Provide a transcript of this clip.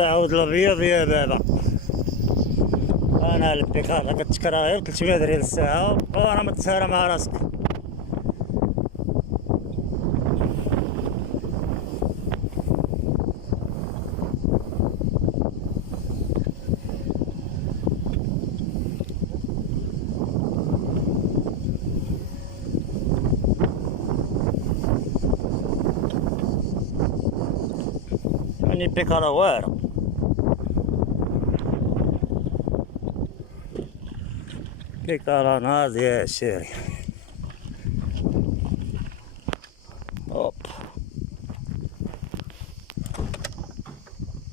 العود الابيض يا بابا. انا البيكار كتكرا غير 300 ريال الساعه وانا متسارع مع راسك. يعني البيكار واعره. بيكار ناضي يا شيري.